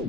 So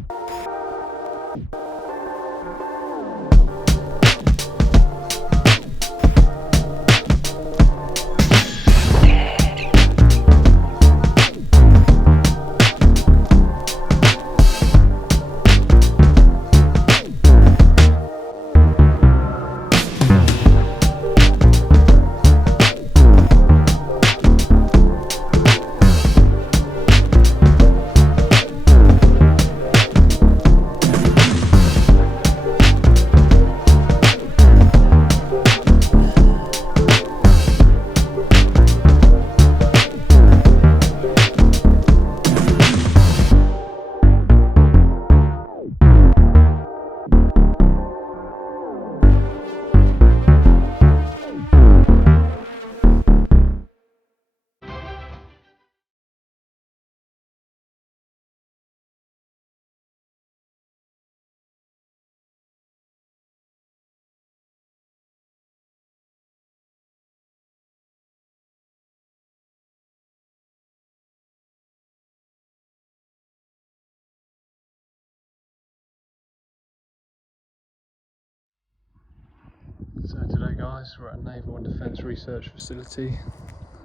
today guys, we're at Naval and Defence Research Facility,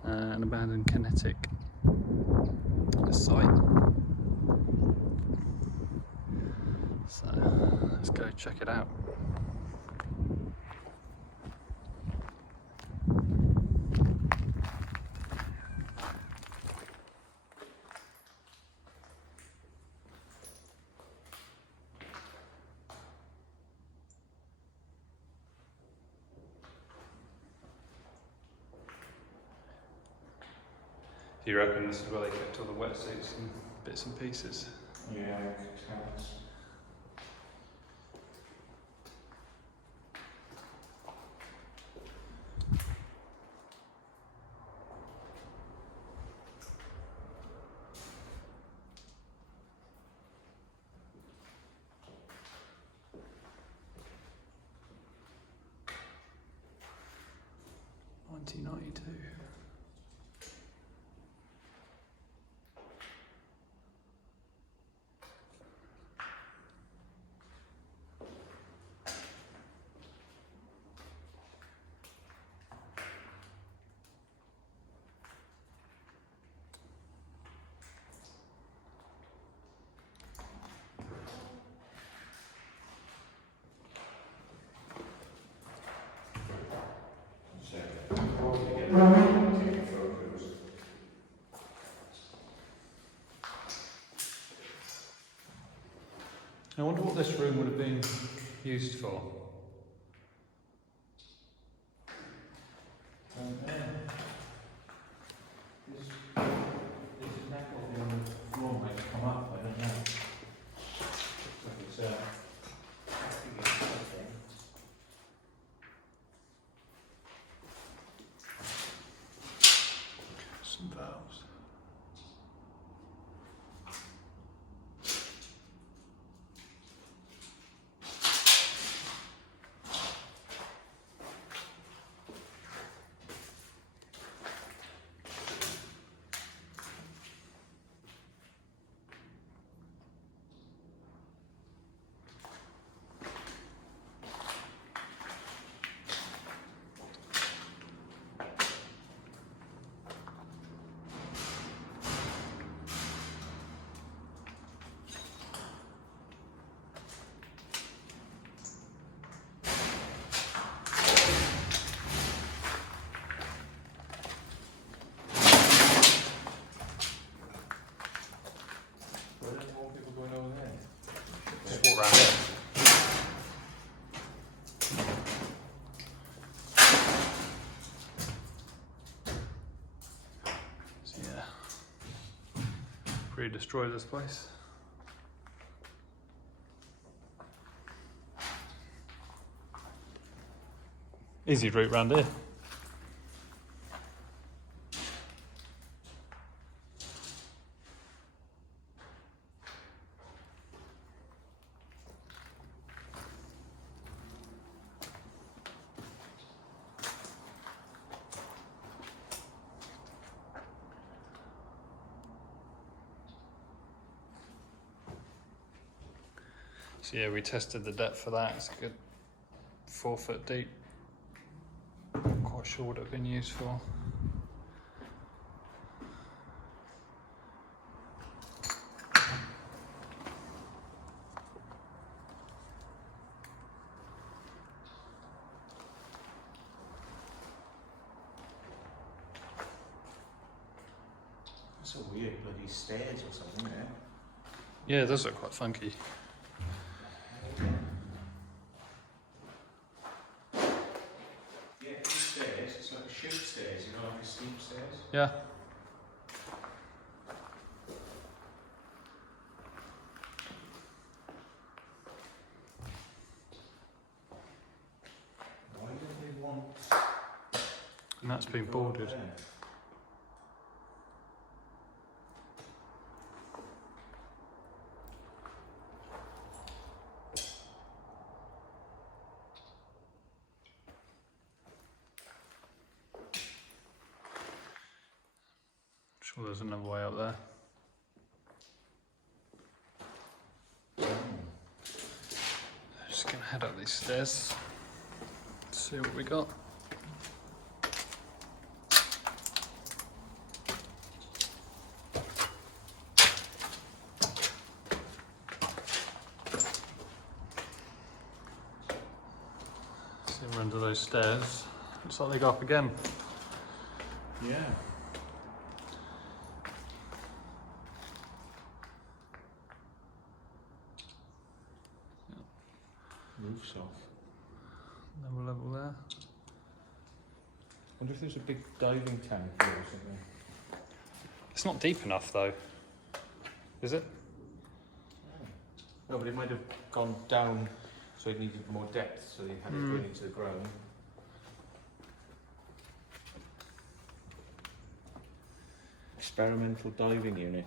an abandoned kinetic site. So let's go check it out. Do you reckon this is where they kept all the wetsuits and bits and pieces? Yeah, counts. I wonder what this room would have been used for. This neck will be on the floor might come up, I don't know. Looks like it's Some valves. Just walk around here. So yeah, pretty destroyed this place. Easy route round here. So yeah, we tested the depth for that. It's a good 4 foot deep. Not quite sure what it's been used for. That's a weird bloody stairs or something, isn't it? Yeah, it does look quite funky. Yeah, these stairs, it's like a ship stairs, you know, like a steep stairs. Yeah. Why don't they want... And that's been to go boarded. up there? Sure there's another way up there. Just gonna head up these stairs, see what we got. See we're under those stairs. Looks like they go up again. Yeah. Roof's off. Another level there. Wonder if there's a big diving tank here or something. It's not deep enough though, is it? No, but it might have gone down, so it needed more depth, so they had it going into the ground. Experimental diving unit.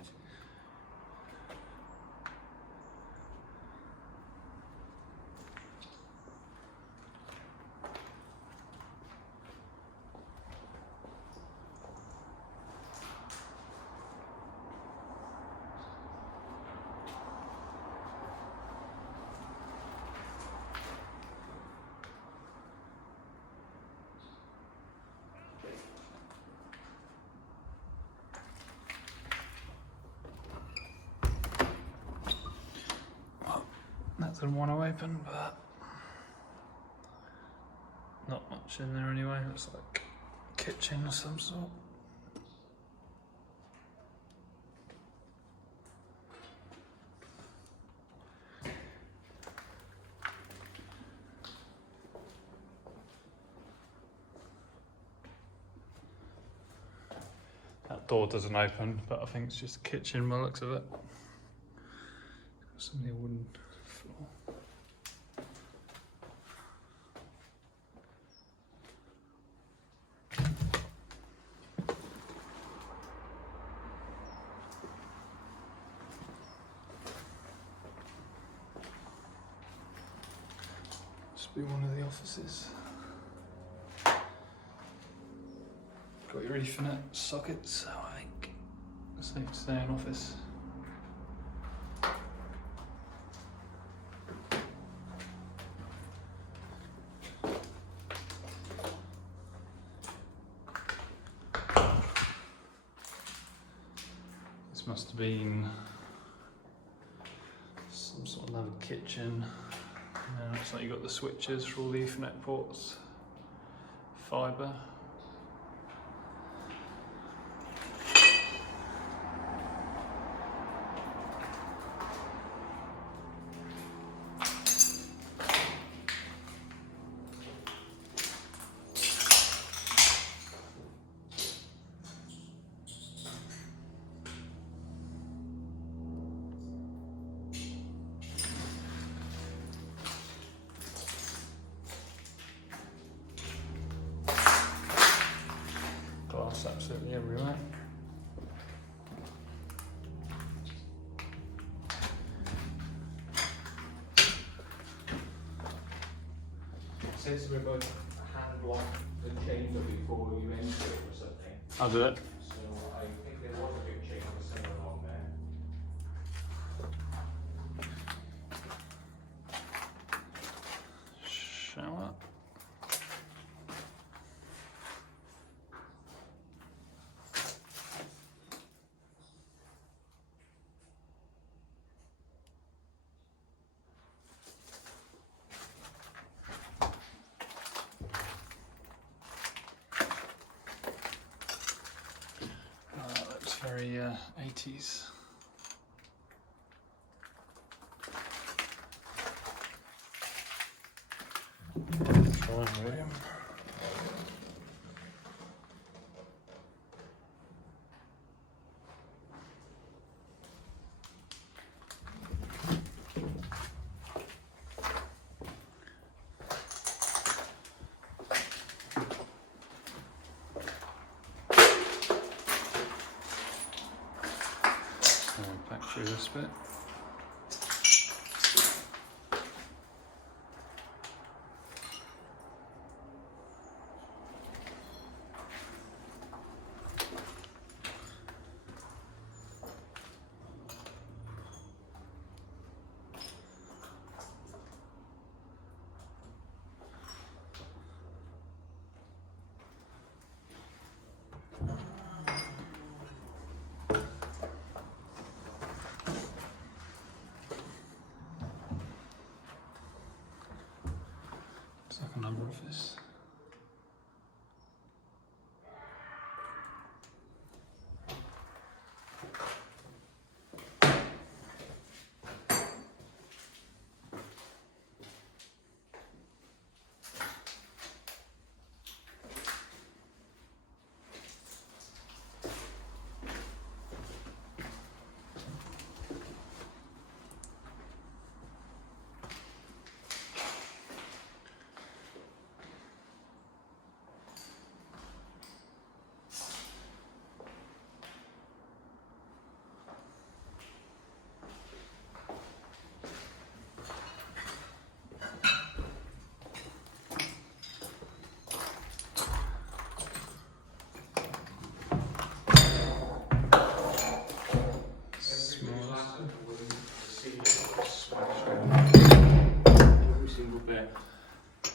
That didn't want to open, but not much in there anyway. Looks like a kitchen of some sort. That door doesn't open, but I think it's just a kitchen by the looks of it. Some of the wooden floor. Must be one of the offices. Got your Ethernet sockets, so I think it's safe to stay in office. This must have been some sort of another kitchen. And looks like you've got the switches for all the Ethernet ports, fibre. Glass absolutely everywhere. It says something about hand lock the chamber before you enter it or something. I'll do it. So I think there was a big chamber somewhere along there. 80s. Throwing room. Back through this bit. Like a number office.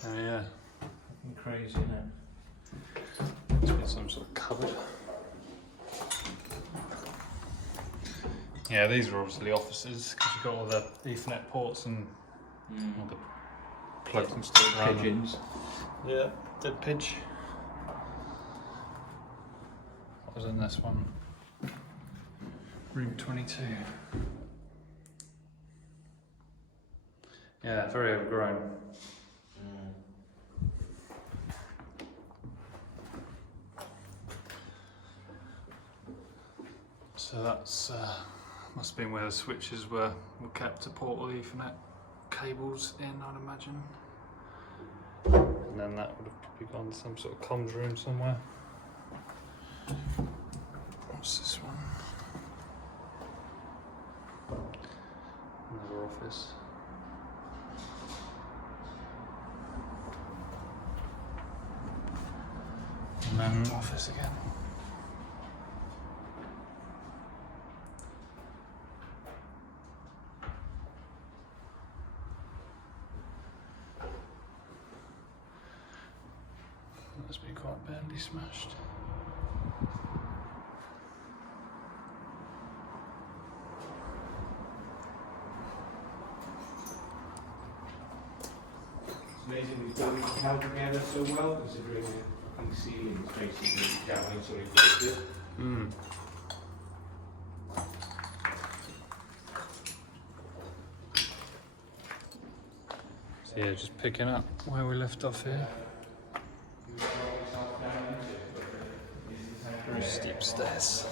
Oh yeah. Fucking crazy, isn't it? It's got some sort of cupboard. Yeah, these are obviously offices because you've got all the Ethernet ports and all the plugs and stuff around them. Pigeons. Yeah, dead pidge. What was in this one? Room 22. Yeah, very overgrown. So that's must have been where the switches were kept to port all the Ethernet cables in, I'd imagine. And then that would have probably gone to some sort of comms room somewhere. What's this one? Another office. And then office again. That's been quite badly smashed. It's amazing we've done it held together so well, considering the fucking ceiling's basically down until it goes it. So yeah, just picking up where we left off here. Very steep stairs.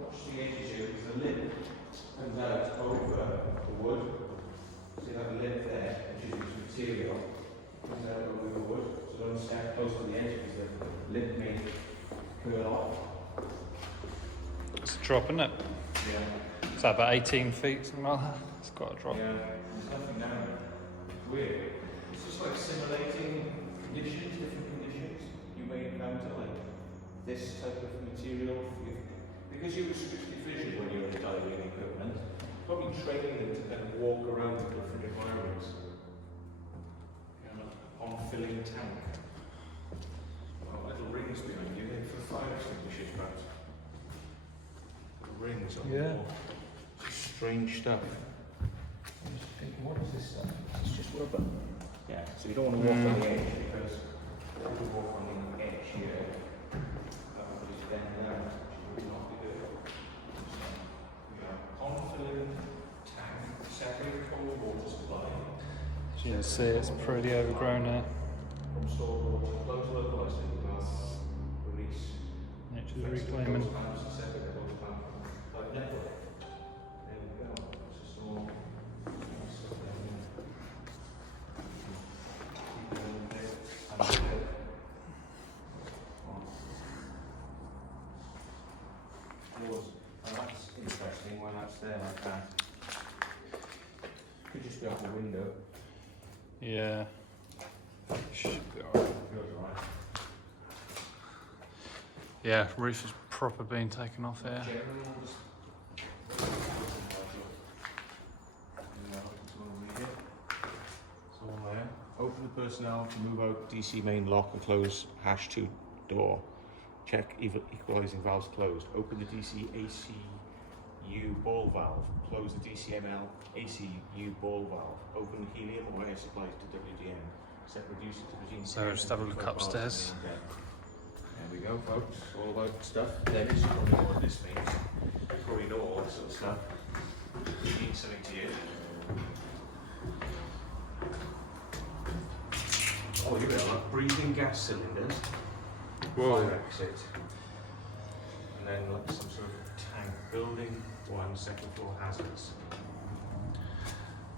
Watch the edges here, because the lip comes out over the wood. See that lip there, which is this material, comes out over the wood. So don't stand close to the edge because the lip may curl off. It's a drop, isn't it? Yeah. It's about 18 feet, something like that. It's quite a drop. Yeah, there's nothing down there. It's weird. It's just like simulating conditions, different conditions you may encounter, like this type of material. Because you restrict your vision when you're in diving equipment, probably training them to kind of walk around in different environments. You know, on filling tank. Well, little rings behind you, they're for fire extinguishers, perhaps. Little rings on the wall. Strange stuff. thinking, what is this stuff? It's just rubber. Yeah, so you don't want to walk on the edge because if you walk on the edge here, that will just bend down, which would not be good. So we have confident tank, separate cold water supply. As you can see, it's pretty overgrown now. From stored water, close localized gas, release. Nature's reclaiming. That's interesting when that's there like that. Could just be out the window. Yeah. Should be alright. Yeah, roof is proper being taken off here. Open the personnel to move out DC main lock and close #2 door. Check equalizing valves closed. Open the DC ACU ball valve. Close the DCML ACU ball valve. Open helium or air supplies to WDM. Set reducer to regime. So we'll just have a look upstairs. There we go, folks. All about stuff. Dennis, you probably know what this means. You probably know all this sort of stuff. It means something to you. Oh, you got breathing gas cylinders. Whoa. Fire exit. And then like some sort of tank building. 1 second floor hazards.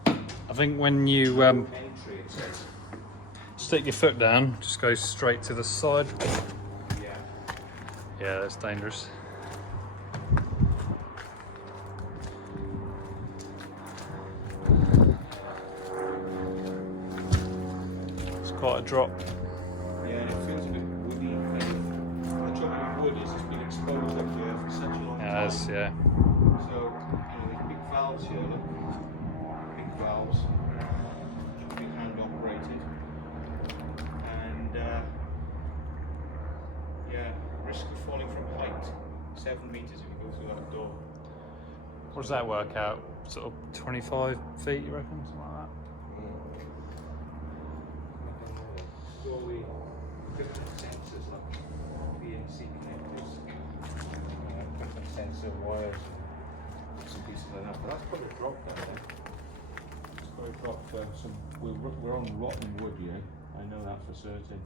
I think when you Entry, it says. stick your foot down, just go straight to the side. Yeah. Yeah, that's dangerous. It's quite a drop. Yeah, and it feels a bit woody. The trouble with wood is it's been exposed up here for such a long time. Yes, yeah. So, there's big valves here, look. Big valves. Should be hand operated. And, yeah, risk of falling from height. 7 meters if you go through that door. What does that work out? Sort of 25 feet, you reckon? Something like that? This is all the different sensors, like PNC connectors, different sensor wires, bits and pieces like that. But that's quite a drop down there. It's quite a drop for some. We're on rotten wood here. I know that for certain.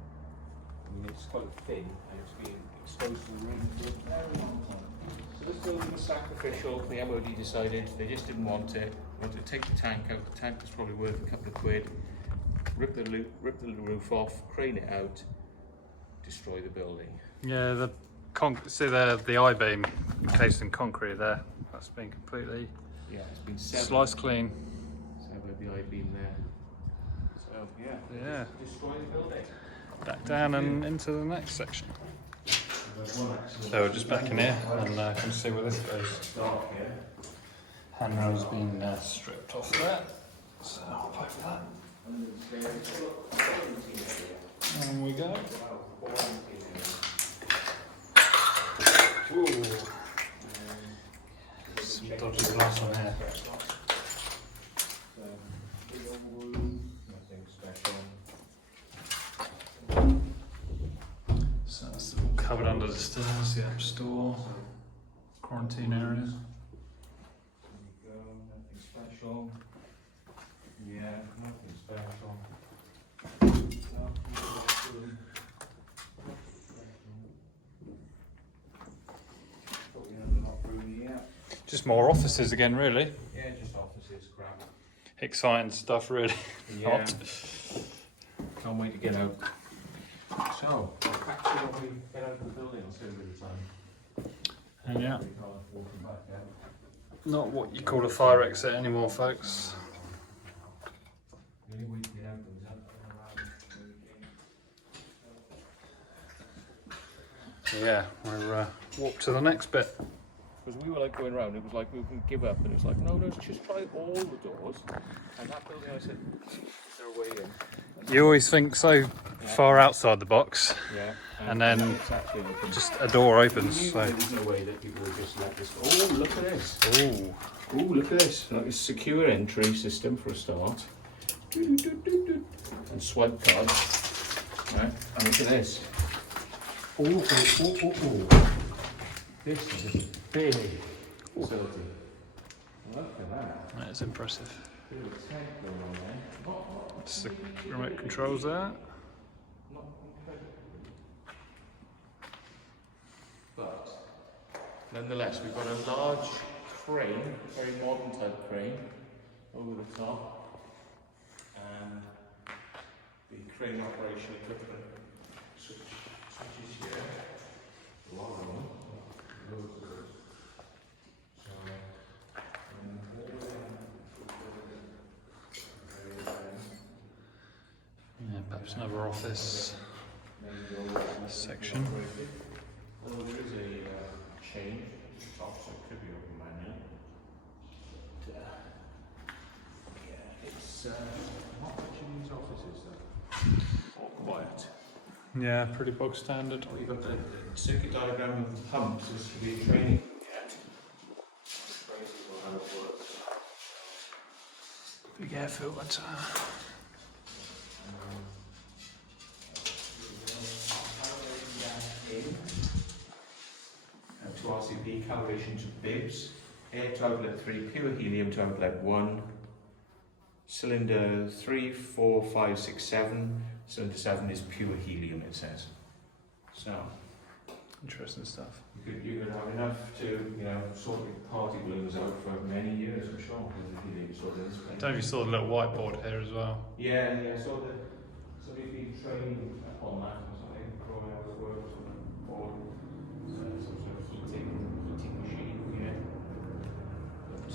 I mean, it's quite thin and it's been exposed to the wind for a very long time. So this building was sacrificial. The MoD decided they just didn't want it. Wanted to take the tank out. The tank was probably worth a couple of quid. Rip the roof off, crane it out, destroy the building. Yeah, see the I-beam encased in concrete there. That's been completely It's been severed. sliced clean. Severed the I-beam there. So Yeah. destroy the building. Back down and into the next section. So we're just back in here and can see where this goes. Dark here. Handrail's been stripped off there. So I'll pop that. And we go. Ooh. Some dodgy glass on here. Nothing special. So it's all covered under the stairs, the app store, quarantine areas. There we go, nothing special. Yeah, nothing special. Just more offices again, really. Yeah, just offices, crap. Exciting stuff, really. Yeah. Hot. Can't wait to get out. So, back to when we get out of the building, I'll see you at the time. And yeah, We can't walk back out. not what you call a fire exit anymore, folks. The only way to get out was up and around. So yeah, we're walk to the next bit. Because we were like going around, it was like we can give up, and it was like, no, just try all the doors. And that building, I said, they're way in. You always think so far outside the box. Yeah, and then it's actually open. just a door I opens. knew So, there was no way that people would just let this go. Oh, look at this. oh, Oh, look at this. Like a secure entry system for a start. And swipe cards. Right, and look at this. Oh. This is a big facility. Look at that. that is impressive. Bit of a tank going on there. It's the remote controls there. Not incredible. But nonetheless, we've got a large crane, very modern type crane, over the top, and the crane operation equipment switches here. A lot of them. Loads of those. So, Yeah, perhaps another office section. although there is a chain at the top, so it could be open manually. But, yeah, it's not much in these offices though. All quiet. Yeah, pretty bog standard. Oh, you've got the circuit diagram of the pumps. This could be a training. Big air filter. To RCP calibration to bibs, air to outlet 3, pure helium to outlet 1, cylinder 3, 4, 5, 6, 7, cylinder 7 is pure helium, it says. So, Interesting stuff. you could have enough to, sort the party balloons out for many years, for sure, with the helium sort of this. I don't know if you saw the little whiteboard here as well. Yeah, so somebody's been trained on that or something, drawing how it works on the board. Some sort of heating machine, yeah. But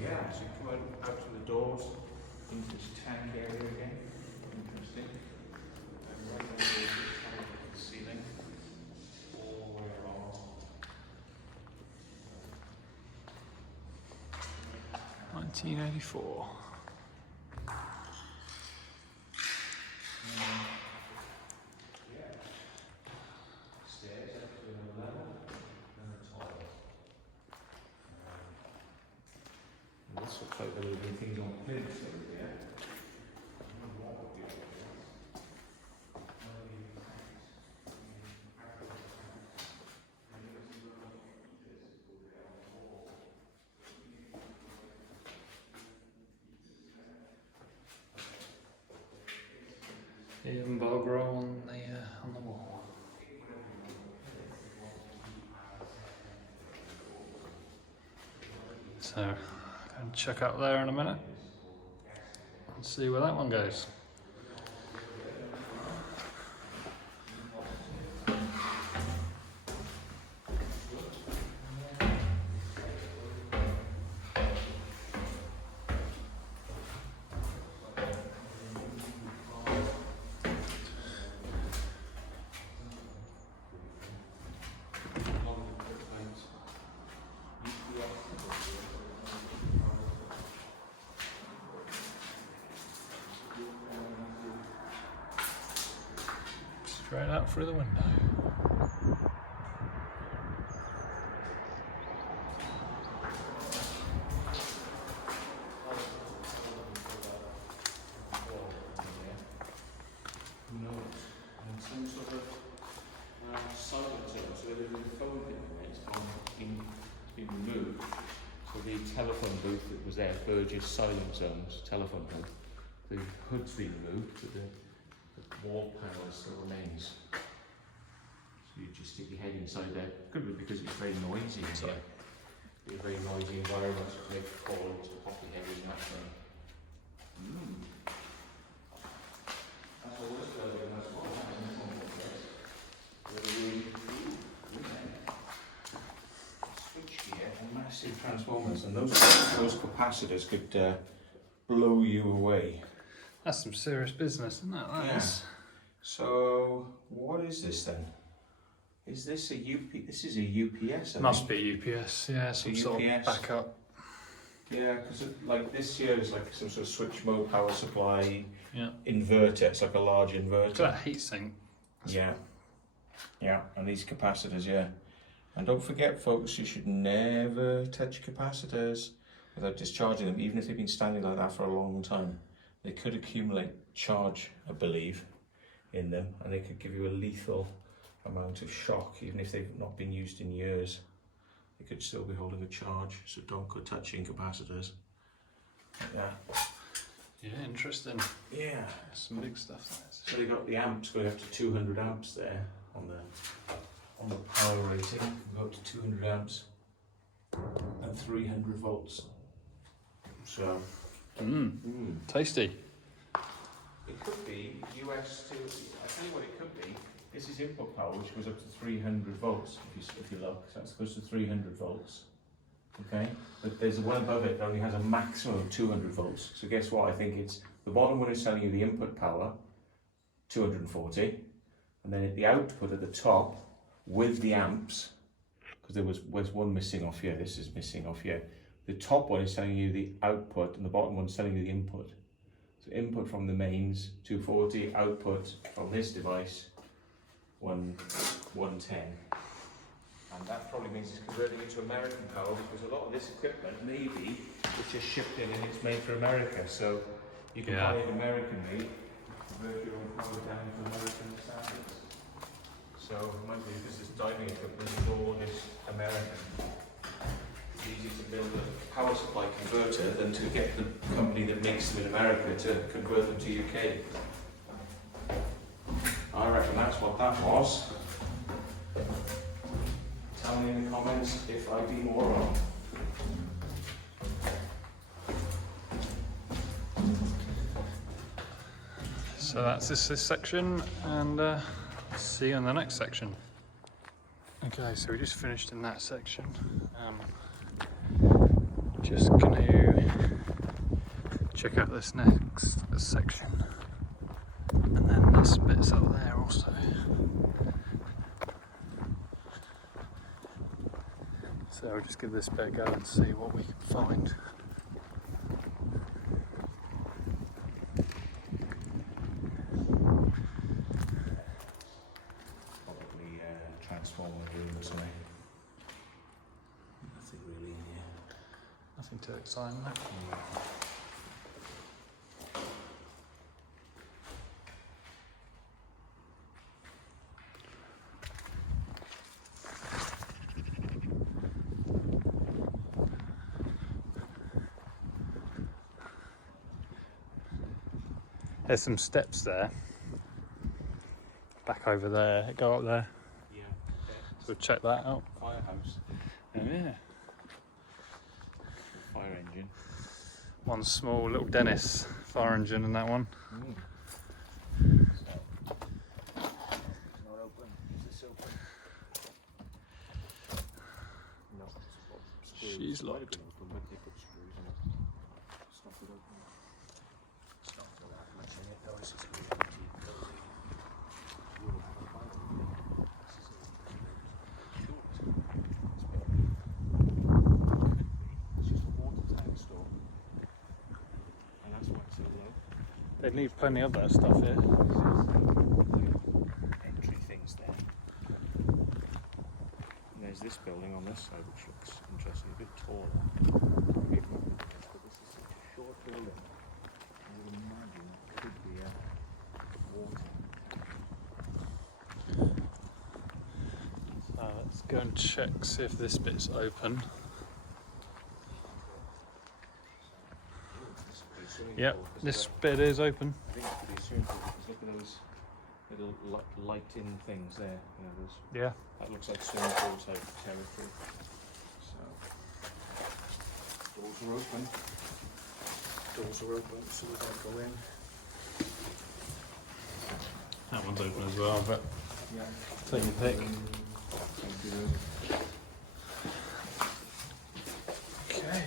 yeah, so you come out to the doors into this tank area again. Interesting. And right on the ceiling, all the way along. 1984. Stairs up to another level and a toilet. And this looks like there would be things on plinths over there. I don't know what would be over there. Even Barbara on the wall. So, go and check out there in a minute and see where that one goes. Straight out through the window. Notes and some sort of silencer, so there's a phone in there, it's been removed. So the telephone booth that was there, Burgess Silent Zones telephone booth, the hood's been removed, but the wall panel still remains. So you just stick your head inside there. Could be because it's very noisy in here. It's a very noisy environment, so to make a call, just to pop your head in that thing. That's all this building has got. Switch here and massive transformers, and those capacitors could blow you away. That's some serious business, isn't it? That is. So what is this then? Is this a This is a UPS. I Must think. be UPS, yeah, some sort of UPS. backup. Yeah, because like this here is like some sort of switch mode power supply Yeah. inverter. It's like a large Look inverter. at that heatsink. Yeah. Yeah, and these capacitors, yeah. And don't forget, folks, you should never touch capacitors without discharging them, even if they've been standing like that for a long time. They could accumulate charge, I believe, in them, and they could give you a lethal amount of shock, even if they've not been used in years. They could still be holding a charge, so don't go touching capacitors. Like that. Yeah, interesting. Yeah. Some big stuff there. So they got the amps going up to 200 amps there on the power rating. Go up to 200 amps and 300 volts. So Tasty. it could be US to, I tell you what it could be. This is input power, which goes up to 300 volts, if you look. So that goes to 300 volts. Okay, but there's one above it that only has a maximum of 200 volts. So guess what? I think it's the bottom one is telling you the input power, 240, and then at the output at the top with the amps, because there's one missing off here. This is missing off here. The top one is telling you the output, and the bottom one is telling you the input. So input from the mains 240, output from this device 110. And that probably means it's converting into American power, because a lot of this equipment maybe it's just shipped in and it's made for America. So you can buy it American made, convert your own power down to American standards. So it might be because this diving equipment is all just American. It's easier to build a power supply converter than to get the company that makes them in America to convert them to UK. I reckon that's what that was. Tell me in the comments if I be more wrong. So that's this section, and see you in the next section. Okay, so we just finished in that section. Just gonna check out this next section, and then this bit's up there also. So we'll just give this bit a go and see what we can find. Probably transformer room or something. Nothing really in here. Nothing too exciting there. There's some steps there. Back over there, go up there. Yeah. So we'll check that out. Firehouse. Oh yeah. Fire engine. One small little Dennis fire engine in that one. It's not open. Is this open? No. She's locked. But they put screws in it. Stop it open. It's not got that much in it though. It's just really empty. You will have a fire. This is it's just a water tank store. And that's why it's so low. They leave plenty of that stuff here. Entry things there. And there's this building on this side which looks interesting, a bit taller. But this is such a short building. I would imagine it could be a water. Let's go and check, see if this bit's open. Yep, this bit is open. I think it's pretty soon because look at those little light-in things there. You know, those, Yeah. that looks like swimming pool type territory. So doors are open. Doors are open, so we can go in. That one's open as well, but Yeah. take your pick. Thank you. Okay.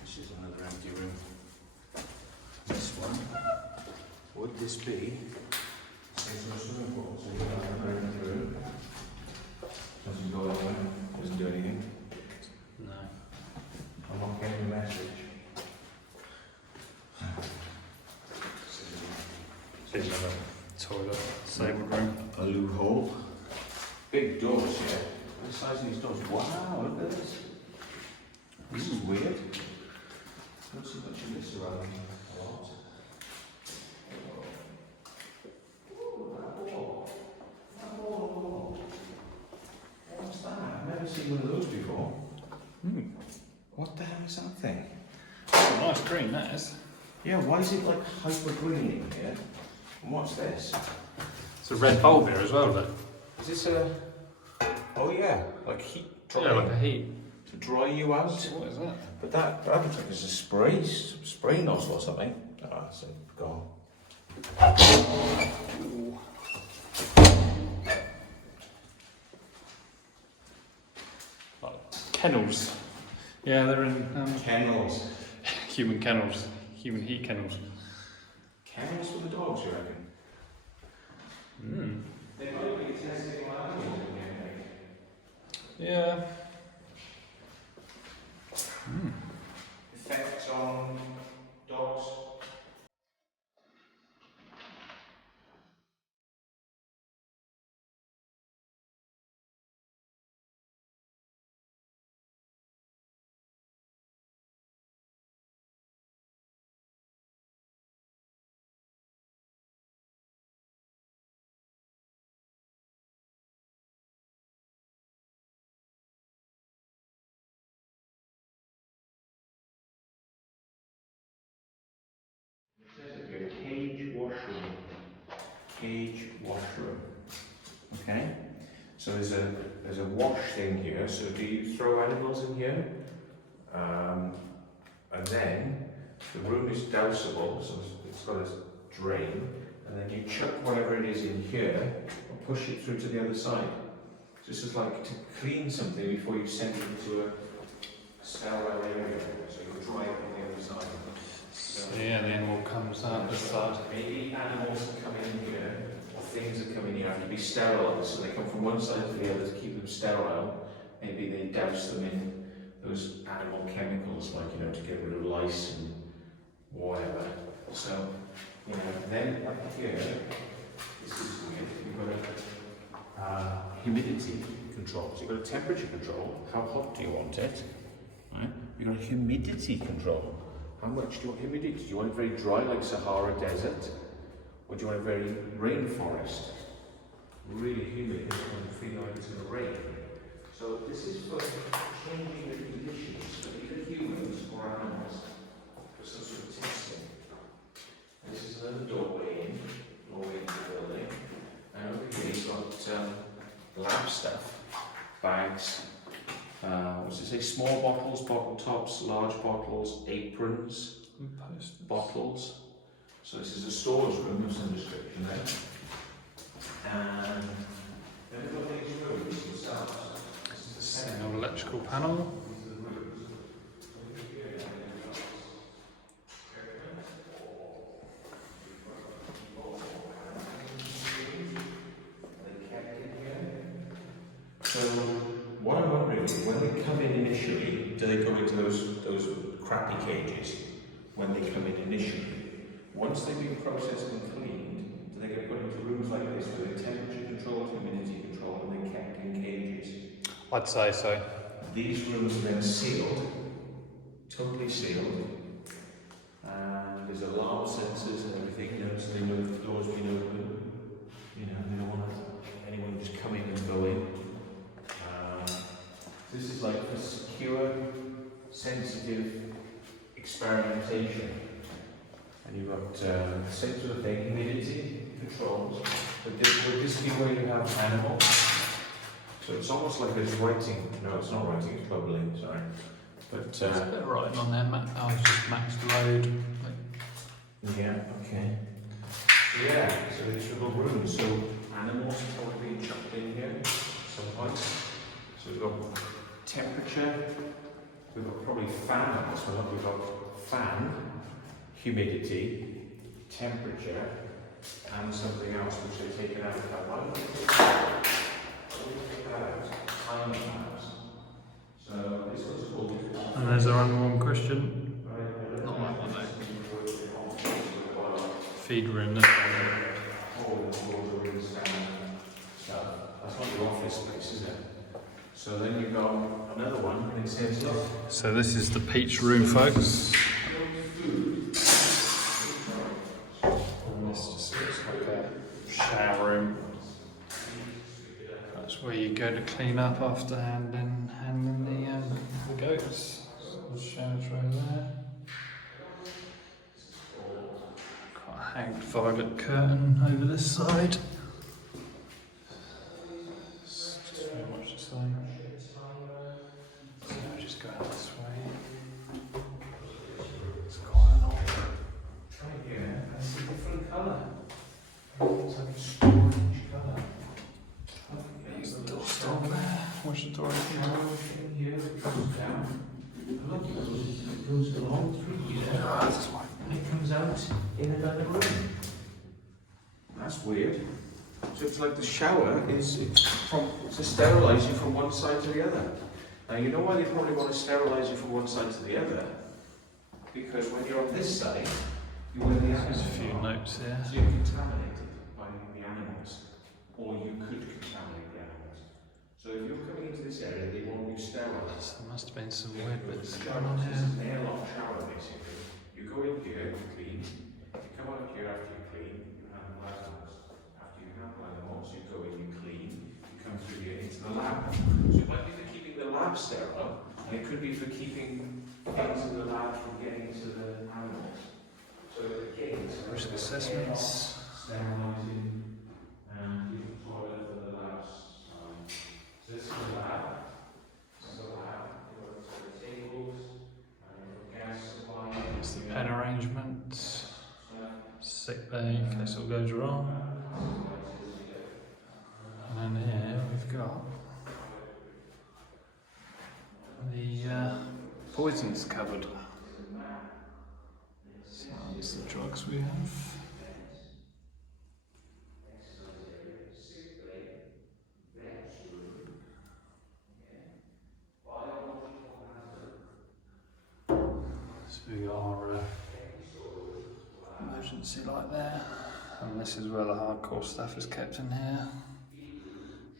This is another empty room. This one, would this be a swimming pool? So you have another empty room. Doesn't go anywhere, doesn't do anything. No. I'm not getting the message. Bit of a toilet, disabled room. A loophole. Big doors here. The size of these doors. Wow, look at this. This is weird. Don't see much of this around a lot. Ooh, that wall. That wall. What's that? I've never seen one of those before. What the hell is that thing? It's a nice green, that is. Yeah, why is it like hyper green in here? And what's this? It's a red bulb here as well, though. Is this a... Oh yeah, like heat drying. Yeah, like a heat. To dry you out. What is that? But that looks like it's a spray nozzle or something. Ah, so gone. Kennels. Yeah, they're in Kennels. human kennels. Human heat kennels. Kennels for the dogs, you reckon? They might be testing animals again, Yeah. Effects on dogs. Cage washroom. Cage washroom. Okay. So there's a wash thing here. So do you throw animals in here? And then the room is dousable, so it's got a drain, and then you chuck whatever it is in here and push it through to the other side. Just as like to clean something before you send it into a sterile area, so you dry it on the other side. Yeah, the animal comes out this side. Maybe animals that come in here, or things that come in here, have to be sterile, so they come from one side to the other to keep them sterile. Maybe they douse them in those animal chemicals, like, you know, to get rid of lice and whatever. So, you know, then up here, this is weird, you've got a humidity control. So you've got a temperature control, how hot do you want it? Right? You've got a humidity control. How much do you want humidity? Do you want it very dry like Sahara Desert? Or do you want it very rainforest? Really humid, you want to feel like it's going to rain. So this is for changing the conditions for either humans or animals for some sort of testing. And this is another doorway into the building. And over here you've got lab stuff, bags. What does it say? Small bottles, bottle tops, large bottles, aprons, bottles. So this is a storage room, there's some description there. And then we've got these rooms themselves. This is the Single electrical panel. So what I'm wondering is, when they come in initially, do they go into those crappy cages? When they come in initially, once they've been processed and cleaned, do they get put into rooms like this where they're temperature controlled, humidity controlled, and they're kept in cages? I'd say so. These rooms are then sealed, totally sealed, and there's alarm sensors and everything, you know, so they know if the door's been open. You know, they don't want anyone just come in and go in. This is like for secure, sensitive experimentation. And you've got the same sort of thing, humidity controls. But would this be where you have animals? So it's almost like it's writing. No, it's not writing, it's bubbling, sorry. But There's a bit of writing on there. Oh, it's just max load. yeah, okay. So yeah, so these little rooms. So animals probably chucked in here at some point. So we've got temperature, we've got probably fan, so we've got fan, humidity, temperature, and something else which they've taken out of that one. Time lapse. So this one's called. And there's our number one question. Not that one, though. feed room, isn't it? Hall and floor rooms and stuff. That's not your office space, is it? So then you've got another one, and it says, look. So this is the peach room, folks. And this just looks like a shower room. That's where you go to clean up after handling the goats. So the shower tray there. Got a hanged violet curtain over this side. It's just very much the same. So we just go out this way. It's quite an old. Try here, that's a different colour. It's like a strange colour. Use the door stop there. Watch the door open. Here it goes down. Look, it goes along through here. That's why. And it comes out in another room. That's weird. So it's like the shower is to sterilise you from one side to the other. Now you know why they probably want to sterilise you from one side to the other? Because when you're on this side, you wear the There's animals. a few notes here. So you're contaminated by the animals, or you could contaminate the animals. So if you're coming into this area, they want you sterilised. There must have been some weird bits It's going on an here. airlock shower basically. You go in here, you clean. You come out here after you clean. You handle animals. After you handle animals, you go in, you clean. You come through here into the lab. So it might be for keeping the lab sterile, and it could be for keeping things in the lab from getting to the animals. So again, it's Risk assessments. sterilising and keeping the toilet for the labs. So this is the lab. This is the lab. You go to the tables, gas supply. It's the pen arrangement. Sick bay in case all goes wrong. And then here we've got the poisons cupboard. So that's the drugs we have. So we got our emergency light there, and this is where the hardcore stuff is kept in here,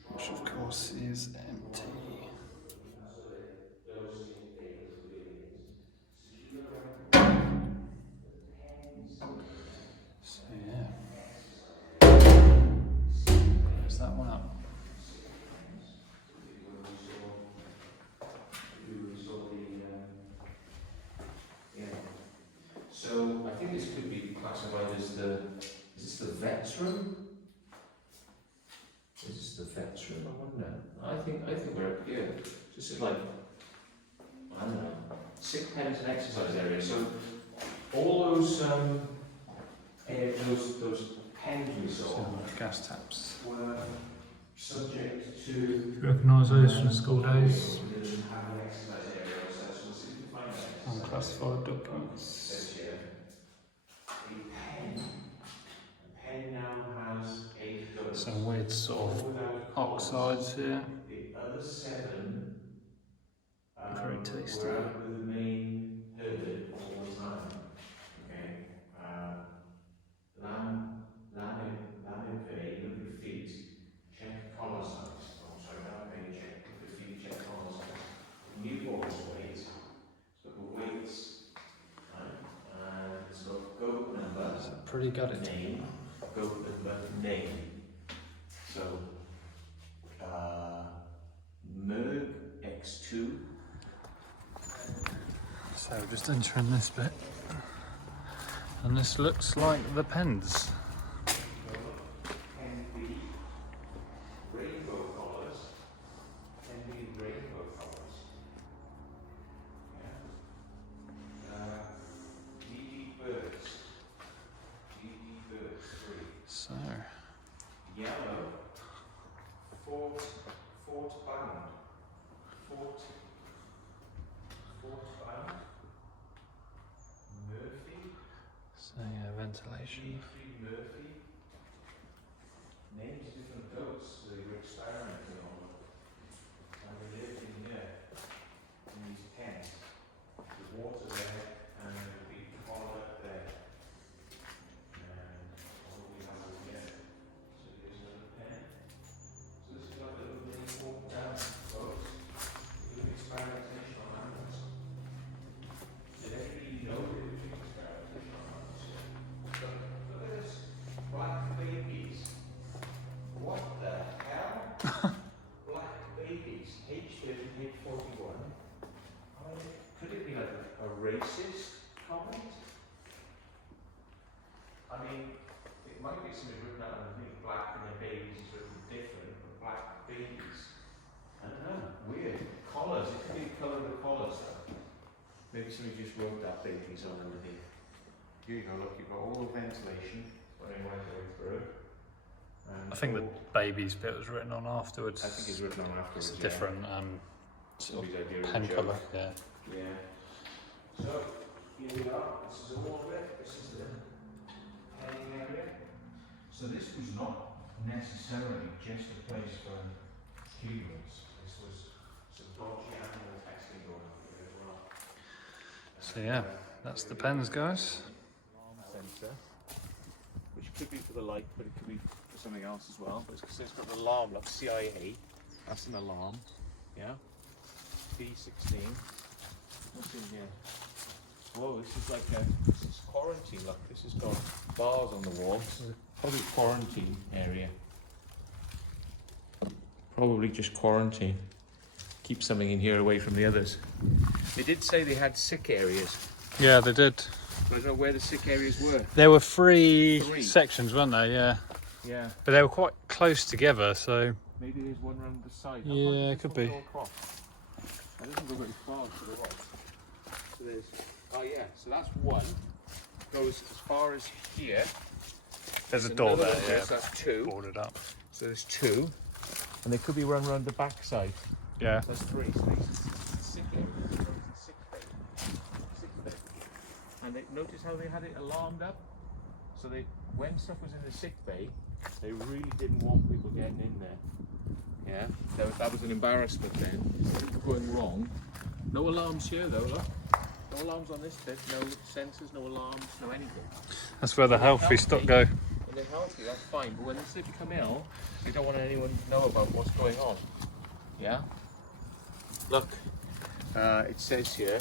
which of course is empty. So yeah, there's that one up. So I think this could be classified as is this the vet's room? Is this the vet's room? I wonder. I think we're up here. This is like, I don't know, sick pens and exercise area. So all those pens we So saw gas taps. were subject to Recognise those from school days. we didn't have an exercise area or such. So see if we can find that. Unclassified documents. A pen now has 8 guns. Some weird sort of oxides here. The other 7 Very tasty. were out with the main herd all the time. Okay. Lamipay, look at feet, check collar size. Oh, sorry, Lamipay, check look at feet, check collar size. Newborn's weight, so the weights, right? And it's got goat number. So pretty gutted. Name, goat number, name. So, Merg X2. So we're just entering this bit, and this looks like the pens. Can be rainbow colours. Can be rainbow colours. Yeah. DD birds. DD birds 3. So Yellow. Fort bound. Fort bound. Murphy. so yeah, ventilation. G3 Murphy. Names different goats that you're experimenting on. And we live in here, in these pens. There's water there, and there's a big collar up there. And might be something written out underneath, black and their babies is written different, but black babies. I don't know, weird. Collars, it could be the colour of the collars though. Maybe somebody just wrote that babies on underneath. Here you go, look, you've got all the ventilation running right the way through. I think the babies bit was written on afterwards. I think it's written on afterwards. It's different sort of pen colour, yeah. Yeah. So, here we are. This is all of it. This is the penning area. So this was not necessarily just a place for humans. This was some dodgy animal testing going on here as well. So yeah, that's the pens, guys. Alarm sensor, which could be for the light, but it could be for something else as well. But it's got an alarm, like CIA. That's an alarm. Yeah. B16. What's in here? Whoa, this is like this is quarantine. Look, this has got bars on the wall. This is probably quarantine area. Probably just quarantine. Keep something in here away from the others. They did say they had sick areas. Yeah, they did. But I don't know where the sick areas were. There were three sections, weren't there? Yeah. Yeah. But they were quite close together, so. Maybe there's one around the side. Yeah, it could be. That doesn't go very far to the right. So there's, oh yeah, so that's one. Goes as far as here. There's a door there, yeah. So that's two. Boarded up. So there's two. And they could be run around the back side. Yeah. So that's three. So these sick area. Sick bay. Sick bay. And they, notice how they had it alarmed up? So they, when stuff was in the sick bay, they really didn't want people getting in there. Yeah, that was an embarrassment then. Something going wrong. No alarms here though, look. No alarms on this bit, no sensors, no alarms, no anything. That's where the healthy stock go. When they're healthy, that's fine. But when they become ill, they don't want anyone to know about what's going on. Yeah? Look, it says here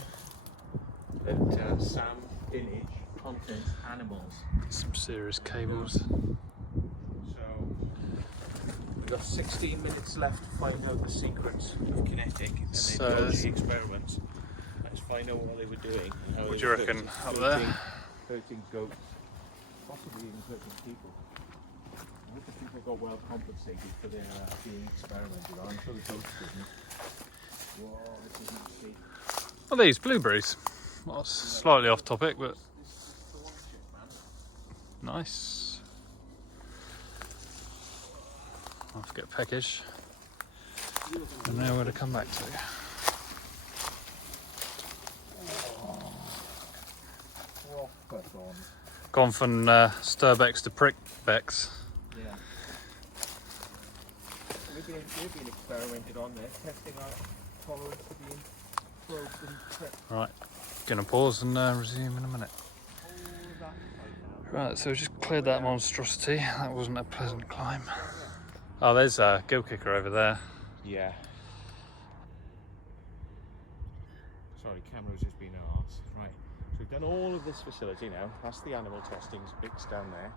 that Sam Image contains animals. Some serious cables. We've got 16 minutes left to find out the secrets of QinetiQ and the dodgy experiments. Let's find out what they were doing. What do you reckon up there? Hurting goats, possibly even hurting people. I hope the people got well compensated for their being experimented on. I'm sure the goats didn't. Whoa, this is interesting. What are these? Blueberries? Well, slightly off topic, but This is the one chip, man. nice. I'll have to get a package. And now where to come back to. Gone from Urbex to Prickbex. Yeah. We've been experimented on there, testing our tolerance for being probed and pricked. Right, gonna pause and resume in a minute. Right, so we just cleared that monstrosity. That wasn't a pleasant climb. Oh, there's a gill kicker over there. Yeah. Sorry, camera's just been an arse. Right, so we've done all of this facility now. That's the animal testing, bits down there.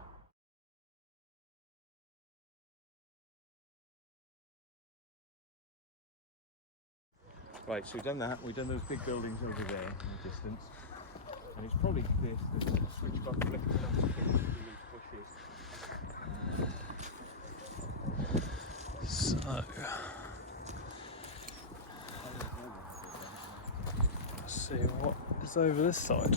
Right, so we've done that. We've done those big buildings over there in the distance. And it's probably the switch got flicked enough to kill these bushes. So, let's see what is over this side.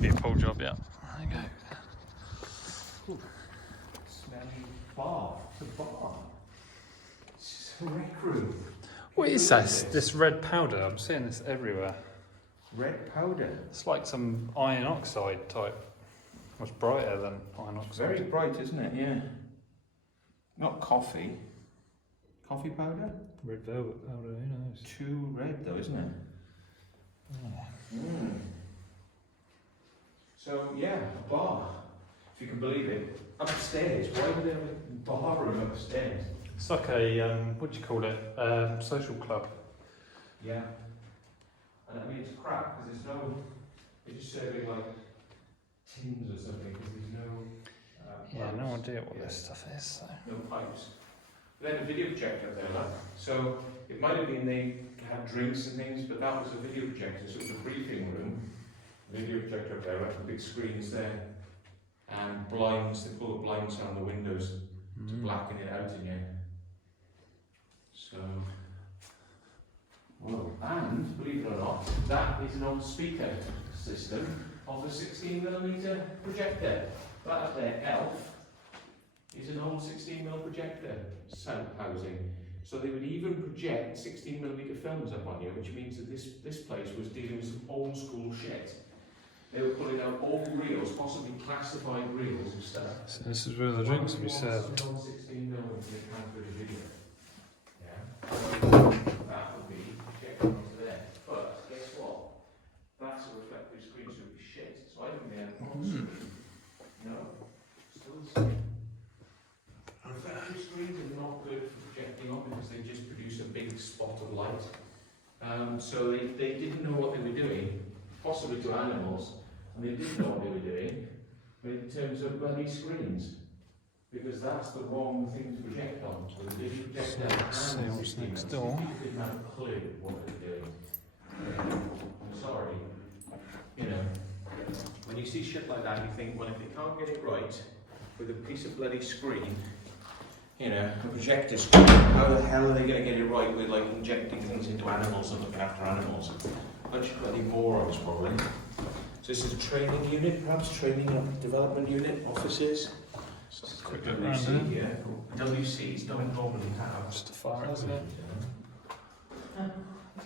Be a pole job, yeah. There you go. Cool. Smelly bar. It's a bar. It's a rec room. What is this red powder? I'm seeing this everywhere. Red powder. It's like some iron oxide type. Much brighter than iron oxide. Very bright, isn't it? Yeah. Not coffee. Coffee powder? Red velvet powder, who knows? Too red though, isn't it? Yeah. Mm. So yeah, a bar, if you can believe it. Upstairs. Why would there be a bar room upstairs? It's like a, what do you call it? Social club. Yeah. And I mean it's crap because there's no, they're just serving like tins or something because there's no Yeah, no pipes. idea what Yeah. this stuff is. So. No pipes. But then a video projector up there, look. So it might have been they had drinks and things, but that was a video projector. So it was a briefing room. Video projector up there, like the big screens there, and blinds. They pull the blinds around the windows to blacken it out in here. So, well, and believe it or not, that is an old speaker system of a 16mm projector. That up there, ELF, is an old 16mm projector sound housing. So they would even project 16mm films up on you, which means that this place was dealing with some old school shit. They were pulling out old reels, possibly classified reels and stuff. So this is where the drinks will be served. 16mm video. Yeah. That would be projected onto there. But guess what? That's a reflective screen, so it would be shit. So I think they had on screen. No, still the same. Reflective screens are not good for projecting on because they just produce a big spot of light. So they didn't know what they were doing, possibly to animals, and they didn't know what they were doing in terms of bloody screens. Because that's the wrong thing to project on. So they project that Let's see what's next door. People didn't have a clue what they were doing. I'm sorry. You know, when you see shit like that, you think, well, if they can't get it right with a piece of bloody screen, you know, a projector screen, how the hell are they going to get it right with like injecting things into animals and looking after animals? A bunch of bloody morons, probably. So this is a training unit, perhaps training and development unit, offices. Just a quick look around here. Yeah. WCs don't normally have. Just a fire exit. Hard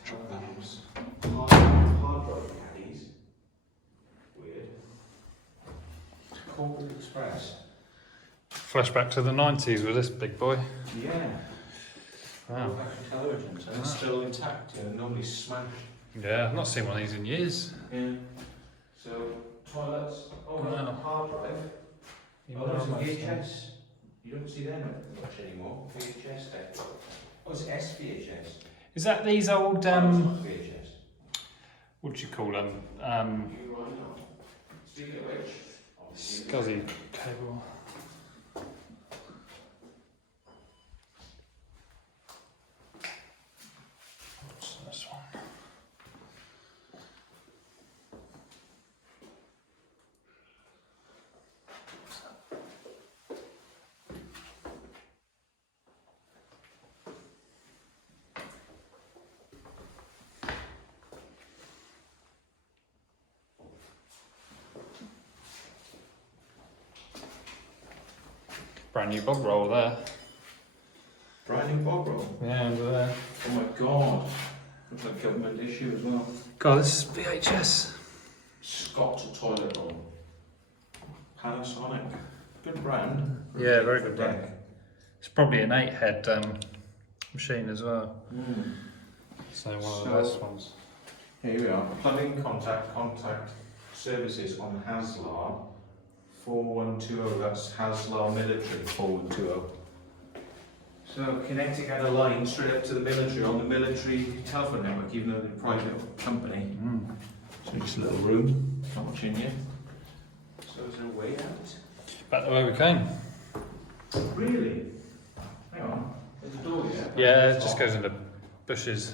drive caddies. Weird. Corporate Express. Flashback to the 90s with this big boy. Yeah. Wow. Televisions, and it's still intact, you know, normally smashed. Yeah, I've not seen one of these in years. Yeah. So, toilets. Oh, no, Wow. hard drive. Oh, there's a VHS. You don't see them much anymore. VHS deck. Oh, it's SVHS. Is that these old, It's not VHS. what do you call them? You right now. Speaking of which, Scuzzy cable. What's this one? Brand new bog roll there. brand new bog roll. Yeah, under there. Oh my god. Looks like government issue as well. God, this is VHS. Scott toilet roll. Panasonic. Good brand. Yeah, very good brand. deck. It's probably an 8-head machine as well. Mm. So one of So- the best ones. Here we are. Plumbing contact services on Haslar 4120. That's Haslar Military 4120. So QinetiQ had a line straight up to the military on the military telephone network, even though they're a private company. So just a little room, not much in here. So is there a way out? Back the way we came. Really? Hang on. There's a door here. Yeah, it just goes into bushes.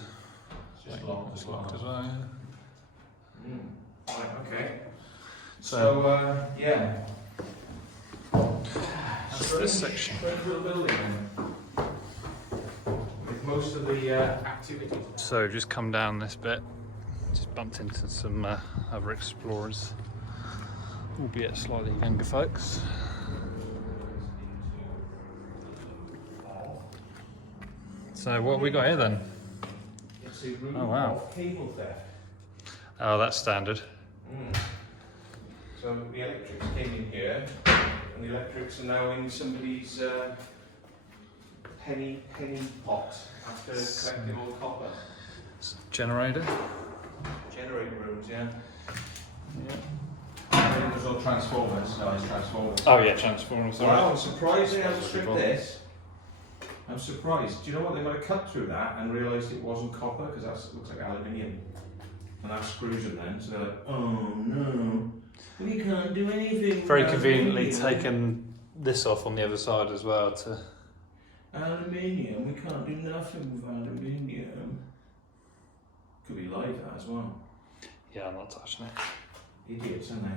It's just locked. It's locked as well, yeah. Right, okay. So, yeah. That's this section. Strange little building then. With most of the activity. So we've just come down this bit, just bumped into some other explorers, albeit slightly younger folks. So what have we got here then? It's a room Oh, wow. of cable theft. Oh, that's standard. So the electrics came in here, and the electrics are now in somebody's penny pot after collecting all the copper. Generator. Generator rooms, yeah. Yeah. And then there's all transformers. No, it's transformers. Oh yeah, transformers. Wow, I'm surprised they haven't stripped this. I'm surprised. Do you know what? They might have cut through that and realised it wasn't copper because that looks like aluminium. And that screws them then. So they're like, oh no. Well, you can't can't do anything. Very conveniently aluminium. taken this off on the other side as well to. Aluminium, we can't do nothing with aluminium. Could be like that as well. Yeah, I'm not touching it. Idiots, aren't they?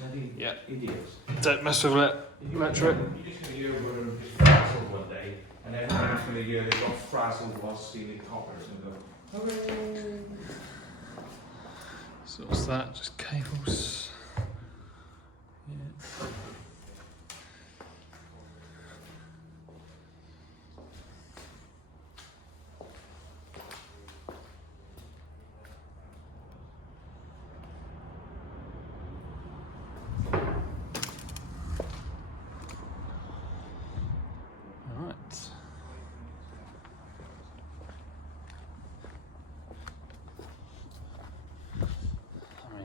Bloody Yeah. idiots. Don't mess with it. Electric. You're just going to hear we're just frazzled one day, and everyone's going to hear they got frazzled while stealing coppers and go, hooray! So what's that? Just cables. Yeah.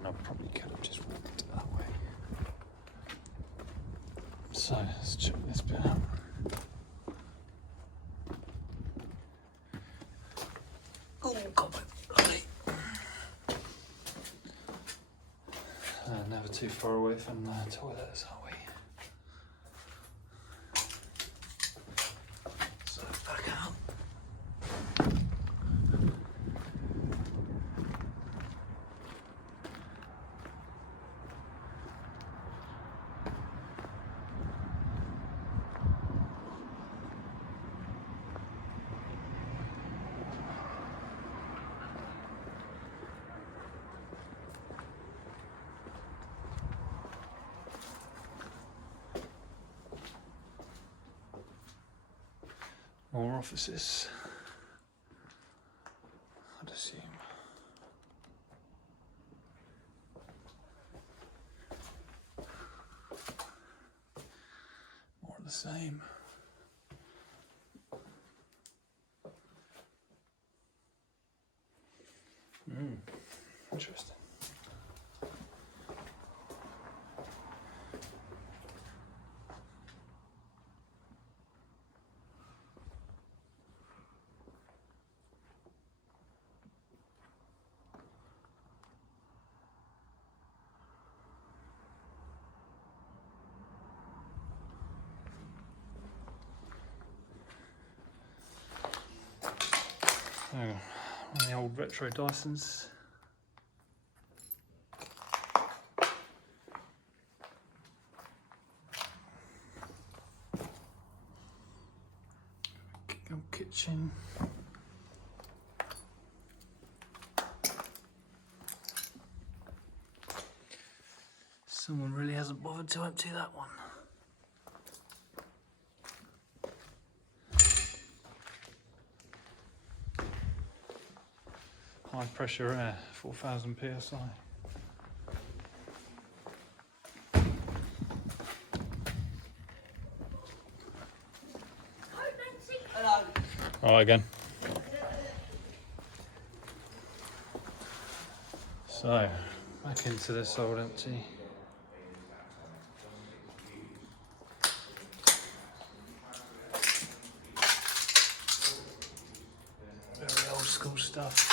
I probably could have just walked that way. So let's check this bit out. Oh, God, bloody. Never too far away from the toilets, are we? So back out. More offices, I'd assume. More of the same. Interesting. So, one of the old retro Dysons. Old kitchen. Someone really hasn't bothered to empty that one. High pressure air, 4,000 psi. Hello. All right, again. So, back into this old empty. Very old school stuff.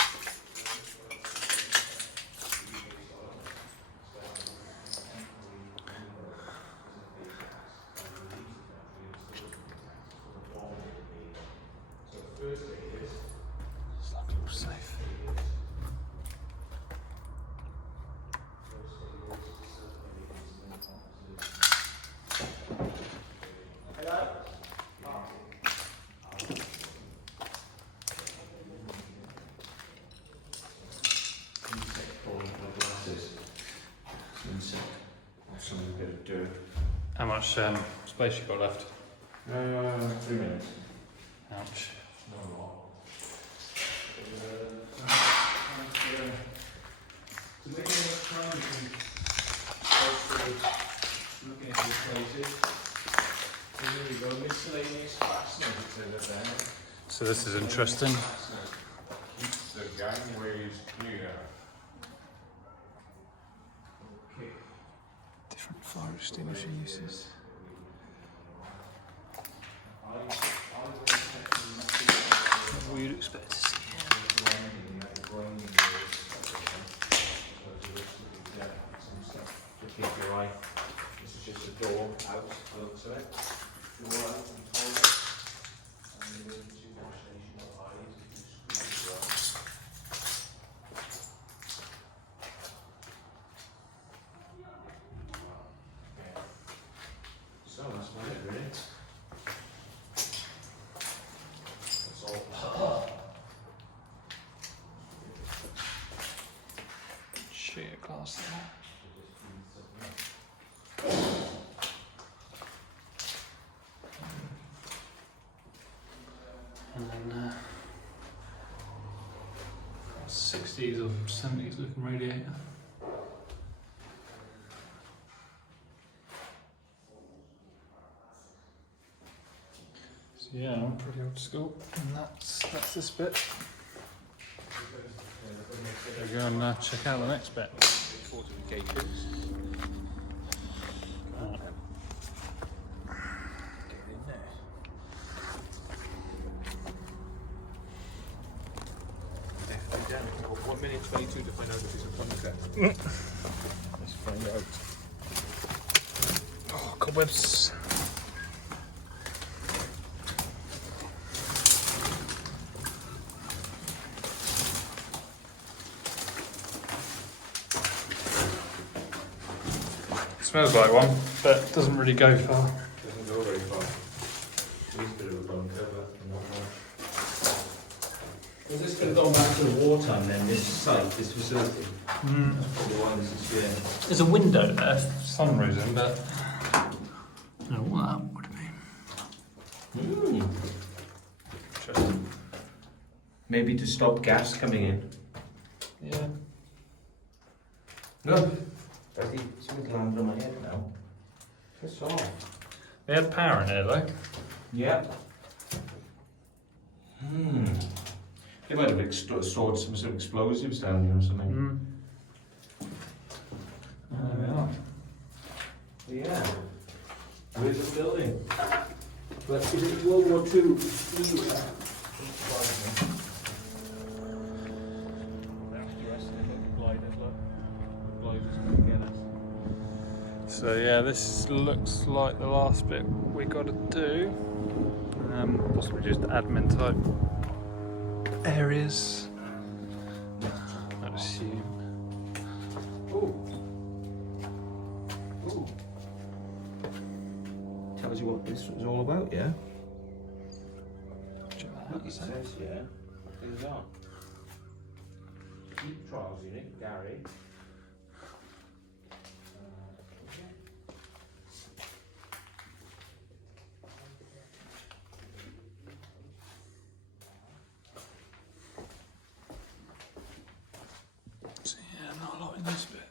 It's like all safe. How much space you got left? 3 minutes. Ouch. To make enough time, we can go through looking at these places. So here we go, miscellaneous fasteners, it says there. So this is interesting. Keeps the gangways clear. Okay. Different fire extinguisher uses. What you'd expect to see here. To keep your why. This is just a door out, the looks of it. Door out and toilet. And the emergency wash station behind. Screw as well. Yeah. So that's about it, really. That's all. Sheer glass there. And then 60s or 70s looking radiator. So yeah, I'm pretty old school, and that's this bit. We'll go and check out the next bit. Fortifications. Get in there. Down. 1 minute 22 to find out if it's a bunker. Let's find out. Oh, cobwebs. Smells like one, but doesn't really go far. Doesn't go very far. It is a bit of a bunker, but not much. Well, this could have gone back to the wartime then, this site, this facility. That's probably why this is here. There's a window there for some reason, but I don't know what that would be. Interesting. Maybe to stop gas coming in. Yeah. No. Something's landed on my head now. Piss off. They had power in here though. Yeah. They might have stored some sort of explosives down here or something. There we are. Yeah. Where's the building? But is it World War II? So yeah, this looks like the last bit we got to do. Possibly just admin type areas, I'd assume. Ooh. Ooh. Tells you what this is all about, yeah? Check that Look, out, it so. says, yeah, what things are. Deep trials unit, Gary. So yeah, not a lot in this bit.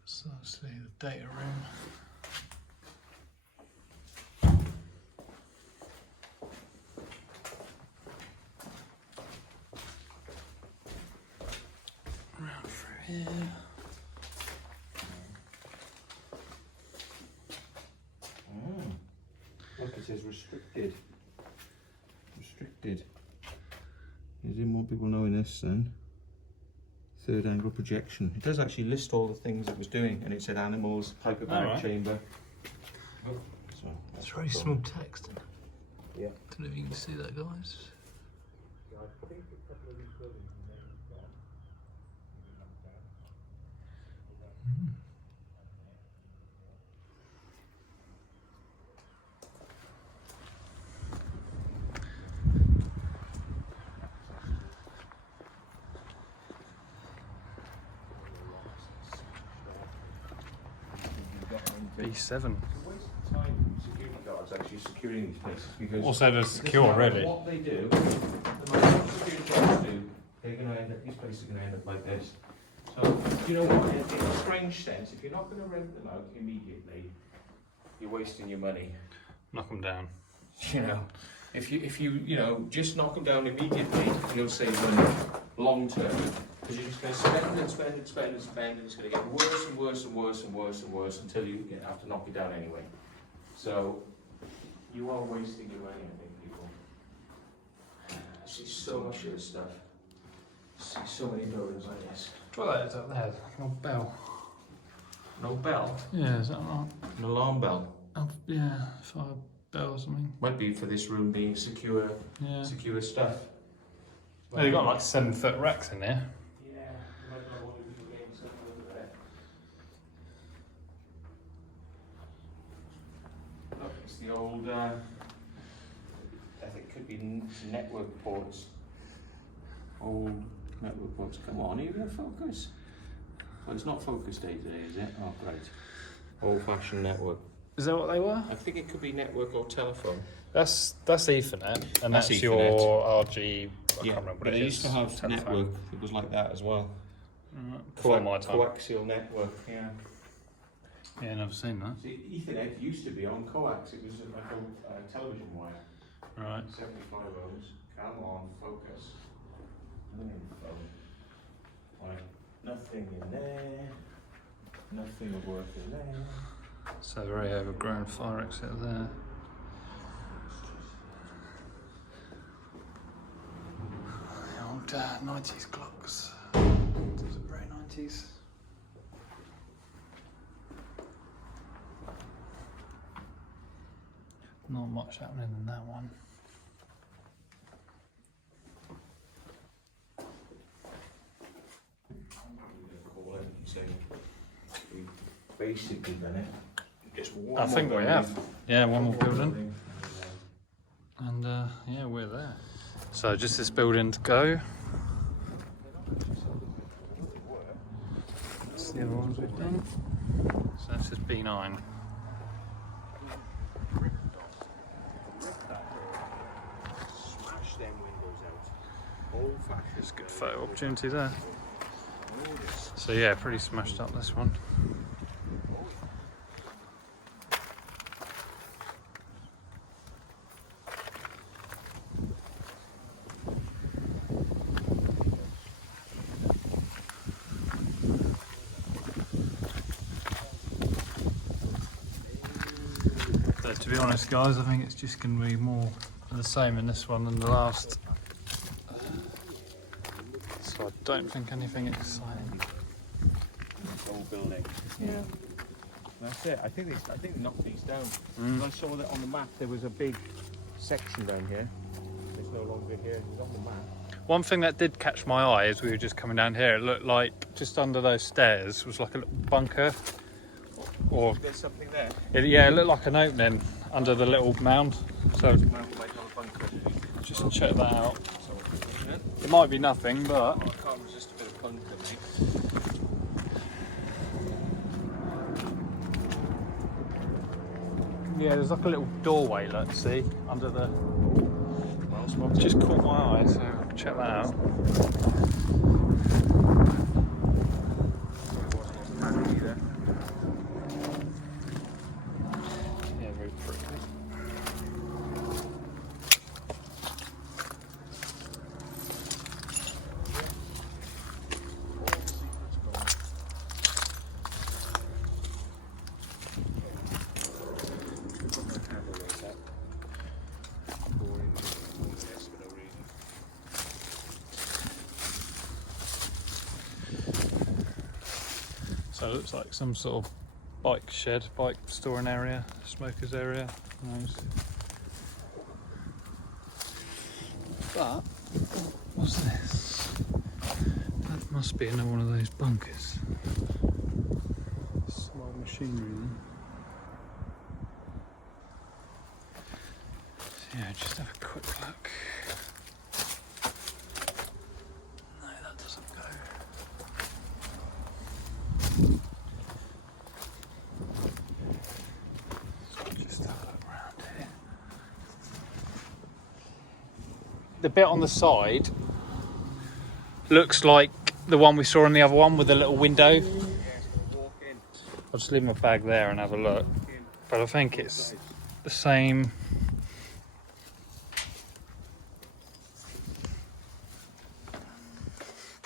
That's obviously the data room. Around through here. Look, it says restricted. Restricted. Is there more people knowing this then? Third angle projection. It does actually list all the things it was doing, and it said animals, hyperbaric chamber. So It's very small text. Isn't it? Yeah. Don't know if you can see that, guys. B7. It's a waste of time security guards actually securing these places because Also, they're secure already. What they do, the most security guards do, they're going to end up, these places are going to end up like this. So, you know what? In a strange sense, if you're not going to rent them out immediately, you're wasting your money. Knock them down. You know, if you just knock them down immediately, you'll save money long term. Because you're just going to spend and spend and spend and spend, and it's going to get worse and worse and worse and worse and worse until you have to knock it down anyway. So, you are wasting your money, I think, people. I see so much of this stuff. I see so many buildings like this. Well, that is up there. No bell. No bell? Yeah, is that right? An alarm bell? Oh, yeah, fire bell or something. Might be for this room being secure, Yeah. secure stuff. Well, you've got like 7-foot racks in there. Yeah, you might not want to be getting something over there. Look, it's the old, I think it could be network ports. Old network ports. Come on, are you going to focus? Well, it's not focus day today, is it? Oh, great. Old-fashioned network. Is that what they were? I think it could be network or telephone. That's Ethernet, and that's Ethernet. your RG. I Yeah, can't remember but what it they is. used to have Telephone. network. It was like that as well. Before my time. Coaxial network, yeah. Yeah, never seen that. See, Ethernet used to be on coax. It was like a television wire. Right. 75 ohms. Come on, focus. Right. Nothing in there. Nothing of work in there. So very overgrown fire exit there. The old 90s clocks. Those are very 90s. Not much happening in that one. Call it and say we've basically done it. Just one I think more we building. have. Yeah, one more building. building. And yeah, we're there. So just this building to go. That's the other ones we've done. So this is B9. Smash them windows out. Old fashioned. It's a good photo opportunity there. So yeah, pretty smashed up this one. So to be honest guys, I think it's just going to be more of the same in this one than the last. So I don't think anything exciting. Old building. Yeah. That's it. I think they knocked these down. I saw that on the map there was a big section down here. It's no longer here. It's on the map. One thing that did catch my eye as we were just coming down here, it looked like just under those stairs was like a little bunker. Or There's something there. yeah, it looked like an opening under the little mound. So just check that out. It might be nothing, but I can't resist a bit of bunker, mate. yeah, there's like a little doorway. Let's see under the. Just caught my eye, so check that out. Yeah, very pretty. So it looks like some sort of bike shed, bike storing area, smokers area. Nice. But what's this? That must be another one of those bunkers. Small machinery then. So yeah, just have a quick look. No, that doesn't go. Just have a look around here. The bit on the side looks like the one we saw on the other one with the little window. I'll just leave my bag there and have a look. But I think it's the same.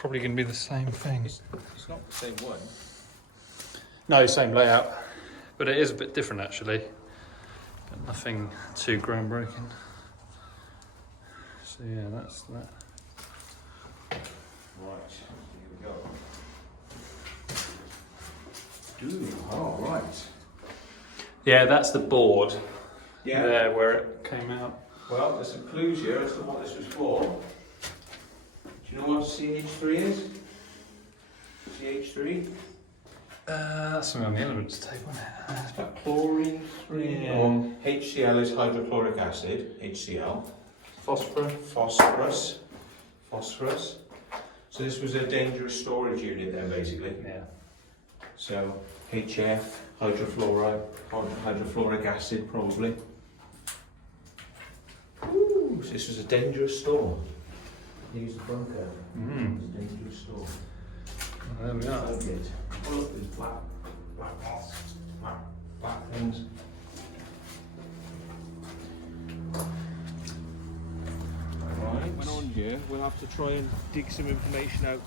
probably going to be the same thing. It's not the same one. No, same layout, but it is a bit different actually. But nothing too groundbreaking. So yeah, that's that. Right, here we go. Oh, right. Yeah, that's the board. Yeah. There, where it came out. Well, there's some clues here as to what this was for. Do you know what CH3 is? CH3? That's something on the elements table, isn't it? It's got chlorine free. Yeah. Or HCl is hydrochloric acid, HCl. Phosphorus. Phosphorus. So this was a dangerous storage unit then, basically. Yeah. So HF, hydrofluoric acid, probably. Ooh, so this was a dangerous store. Use the bunker. Mm. It's a dangerous store. Well, there we are. Oh, good. Oh, look, there's black things. Right. When on here, we'll have to try and dig some information out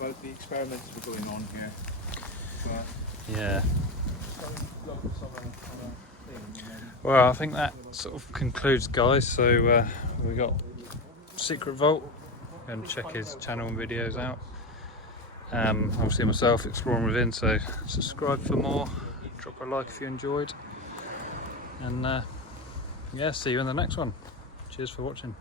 about the experiments that are going on here. Yeah. Well, I think that sort of concludes, guys. So we got Secret Vault. Go and check his channel and videos out. Obviously myself, Exploring Within. So subscribe for more. Drop a like if you enjoyed. And yeah, see you in the next one. Cheers for watching.